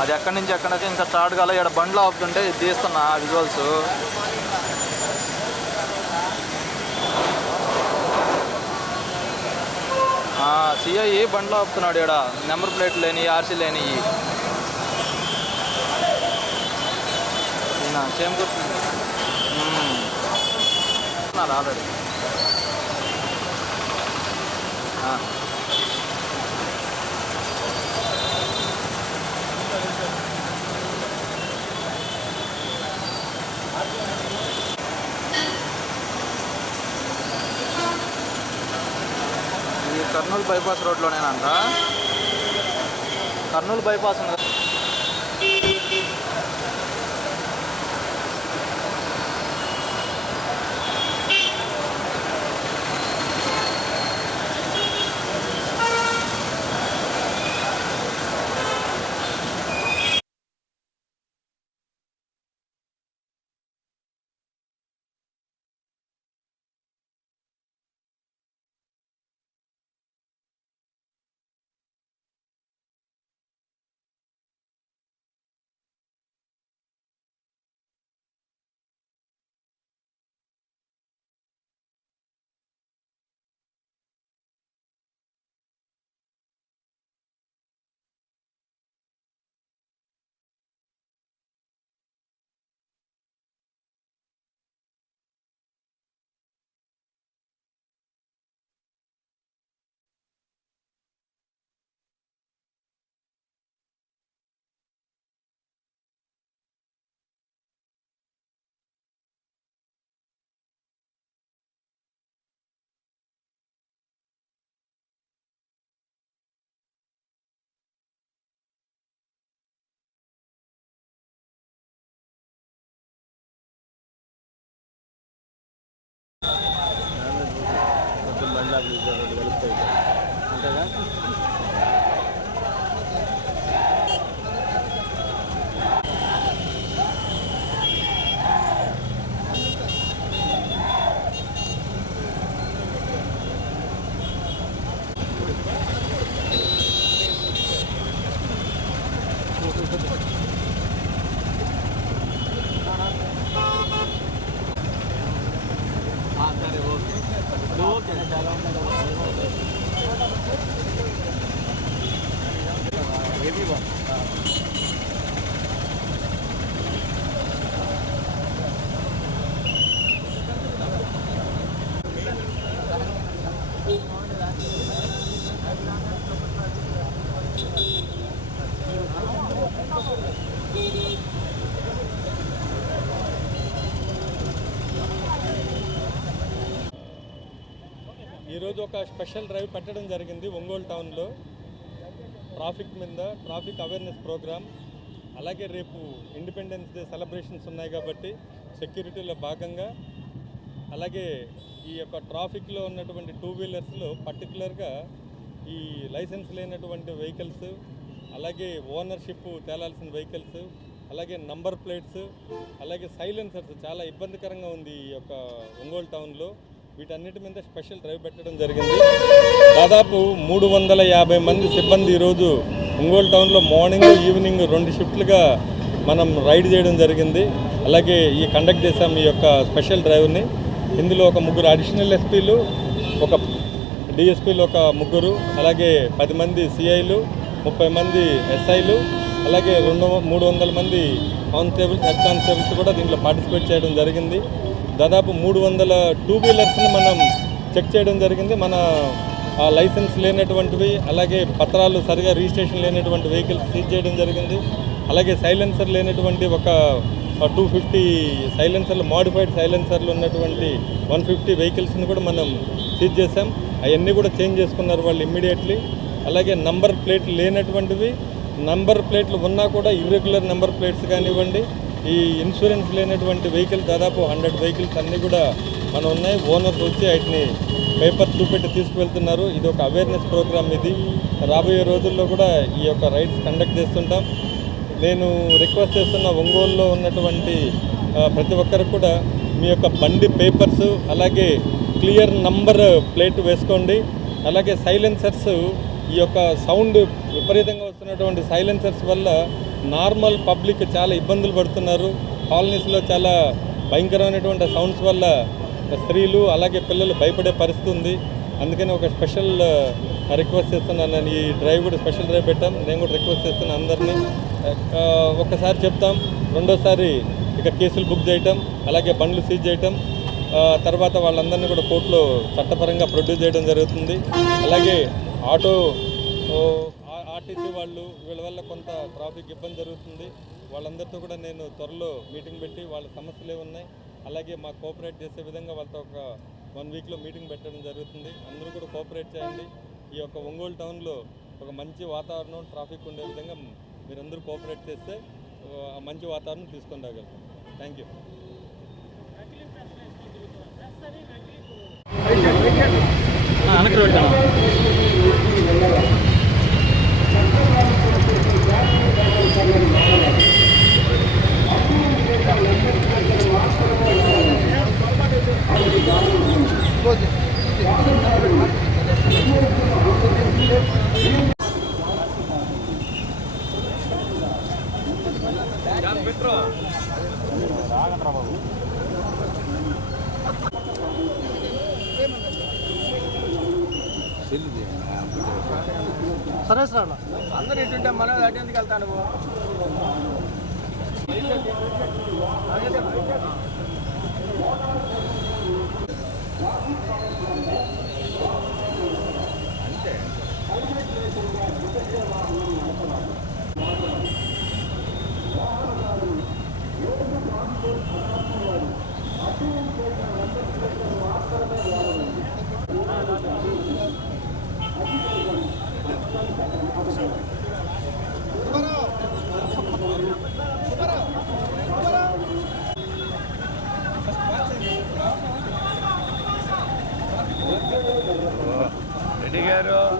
అది ఎక్కడి నుంచి ఎక్కడికి ఇంకా స్టార్ట్ కాలే ఇక్కడ బండ్లు ఆపుతుంటే ఇది తీస్తున్నా విజువల్స్ సిఐ బండ్లు ఆపుతున్నాడు ఇక్కడ నెంబర్ ప్లేట్ లేని ఆర్సీ లేని. సేమ్ గుర్తుంది ఆల్రెడీ. కర్నూలు బైపాస్ రోడ్లోనేనంట. కర్నూలు బైపాస్ ఉంది స్లాబ్లు అంతేగా కదా. ఈరోజు ఒక స్పెషల్ డ్రైవ్ పెట్టడం జరిగింది ఒంగోలు టౌన్లో. ట్రాఫిక్ మీద ట్రాఫిక్ అవేర్నెస్ ప్రోగ్రామ్. అలాగే రేపు ఇండిపెండెన్స్ డే సెలబ్రేషన్స్ ఉన్నాయి కాబట్టి సెక్యూరిటీలో భాగంగా. అలాగే ఈ యొక్క ట్రాఫిక్లో ఉన్నటువంటి టూ వీలర్స్లో పర్టికులర్గా ఈ లైసెన్స్ లేనటువంటి వెహికల్స్ అలాగే ఓనర్షిప్ తేలాల్సిన వెహికల్స్ అలాగే నంబర్ ప్లేట్స్ అలాగే సైలెన్సర్స్ చాలా ఇబ్బందికరంగా ఉంది ఈ యొక్క ఒంగోలు టౌన్లో. వీటన్నిటి మీద స్పెషల్ డ్రైవ్ పెట్టడం జరిగింది. దాదాపు మూడు వందల యాభై మంది సిబ్బంది ఈరోజు ఒంగోలు టౌన్లో మార్నింగ్ ఈవినింగ్ రెండు షిఫ్ట్లుగా మనం రైడ్ చేయడం జరిగింది. అలాగే ఈ కండక్ట్ చేసాం ఈ యొక్క స్పెషల్ డ్రైవ్ని ఇందులో ఒక ముగ్గురు అడిషనల్ ఎస్పీలు ఒక డిఎస్పీలు ఒక ముగ్గురు అలాగే పది మంది సిఐలు ముప్పై మంది ఎస్ఐలు అలాగే రెండు మూడు వందల మంది కానిస్టేబుల్స్ హెడ్ కానిస్టేబుల్స్ కూడా దీంట్లో పార్టిసిపేట్ చేయడం జరిగింది. దాదాపు మూడు వందల టూ వీలర్స్ని మనం చెక్ చేయడం జరిగింది. మన ఆ లైసెన్స్ లేనటువంటివి అలాగే పత్రాలు సరిగా రిజిస్ట్రేషన్ లేనటువంటి వెహికల్స్ సీజ్ చేయడం జరిగింది. అలాగే సైలెన్సర్ లేనటువంటి ఒక టూ ఫిఫ్టీ సైలెన్సర్లు మాడిఫైడ్ సైలెన్సర్లు ఉన్నటువంటి వన్ ఫిఫ్టీ వెహికల్స్ని కూడా మనం సీజ్ చేసాం అవన్నీ కూడా చేంజ్ చేసుకున్నారు వాళ్ళు ఇమ్మీడియట్లీ అలాగే నంబర్ ప్లేట్లు లేనటువంటివి నంబర్ ప్లేట్లు ఉన్నా కూడా ఇర్రెగ్యులర్ నెంబర్ ప్లేట్స్ కానివ్వండి ఈ ఇన్సూరెన్స్ లేనటువంటి వెహికల్ దాదాపు హండ్రెడ్ వెహికల్స్ అన్నీ కూడా మనం ఉన్నాయి. ఓనర్స్ వచ్చి వాటిని పేపర్ చూపెట్టి తీసుకువెళ్తున్నారు. ఇది ఒక అవేర్నెస్ ప్రోగ్రామ్ ఇది. రాబోయే రోజుల్లో కూడా ఈ యొక్క రైడ్స్ కండక్ట్ చేస్తుంటాం. నేను రిక్వెస్ట్ చేస్తున్న ఒంగోలులో ఉన్నటువంటి ప్రతి ఒక్కరు కూడా మీ యొక్క బండి పేపర్స్ అలాగే క్లియర్ నంబర్ ప్లేట్ వేసుకోండి. అలాగే సైలెన్సర్స్ ఈ యొక్క సౌండ్ విపరీతంగా వస్తున్నటువంటి సైలెన్సర్స్ వల్ల నార్మల్ పబ్లిక్ చాలా ఇబ్బందులు పడుతున్నారు. కాలనీస్లో చాలా భయంకరమైనటువంటి సౌండ్స్ వల్ల స్త్రీలు అలాగే పిల్లలు భయపడే పరిస్థితి ఉంది. అందుకని ఒక స్పెషల్ రిక్వెస్ట్ చేస్తున్నాను. నేను ఈ డ్రైవ్ కూడా స్పెషల్ డ్రైవ్ పెట్టాం. నేను కూడా రిక్వెస్ట్ చేస్తున్నాను అందరినీ. ఒకసారి ఒక్కసారి చెప్తాం. రెండోసారి ఇక కేసులు బుక్ చేయటం అలాగే బండ్లు సీజ్ చేయటం. తర్వాత వాళ్ళందరినీ కూడా కోర్టులో చట్టపరంగా ప్రొడ్యూస్ చేయడం జరుగుతుంది. అలాగే ఆటో ఆర్టీసీ వాళ్ళు వీళ్ళ వల్ల కొంత ట్రాఫిక్ ఇబ్బంది జరుగుతుంది. వాళ్ళందరితో కూడా నేను త్వరలో మీటింగ్ పెట్టి వాళ్ళ సమస్యలు ఉన్నాయి. అలాగే మాకు కోఆపరేట్ చేసే విధంగా వాళ్ళతో ఒక వన్ వీక్లో మీటింగ్ పెట్టడం జరుగుతుంది. అందరూ కూడా కోఆపరేట్ చేయండి. ఈ యొక్క ఒంగోలు టౌన్లో ఒక మంచి వాతావరణం ట్రాఫిక్ ఉండే విధంగా మీరందరూ కోఆపరేట్ చేస్తే ఆ మంచి వాతావరణం తీసుకొని రాగలుగుతాం. Thank you. వెనక్కి సరే సార్ అందరూ ఇటుంటే మనం అటు ఎందుకు వెళ్తాను? era.